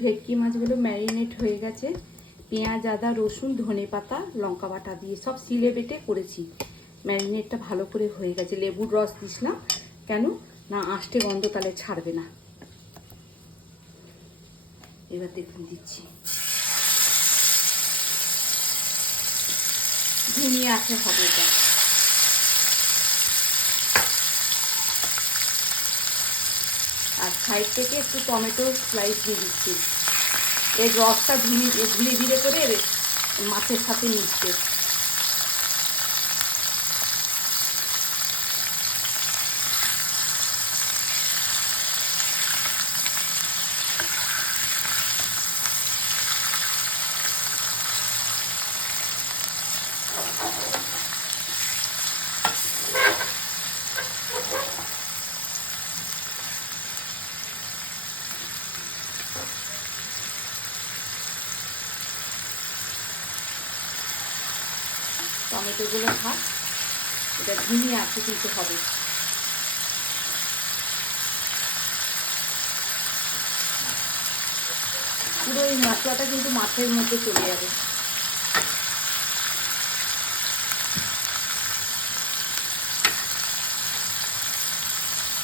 ভেটকি মাছগুলো ম্যারিনেট হয়ে গেছে। পেঁয়াজ, আদা, রসুন, ধনেপাতা, লঙ্কা বাটা দিয়ে সব সিলে বেটে করেছি। ম্যারিনেটটা ভালো করে হয়ে গেছে। লেবুর রস দিস না, কেন না আষ্টে গন্ধ তাহলে ছাড়বে না। এবার দেখুন দিচ্ছি, ঘুমিয়ে আসে হবে এটা। আর সাইড থেকে একটু টমেটো স্লাইস দিয়ে দিচ্ছি। এর রসটা ধীরে ধীরে করে মাছের সাথে মিশছে। টমেটোগুলো থাক, এটা ঘুমিয়ে আছে দিতে হবে। পুরো এই মশলাটা কিন্তু মাছের মধ্যে চলে যাবে।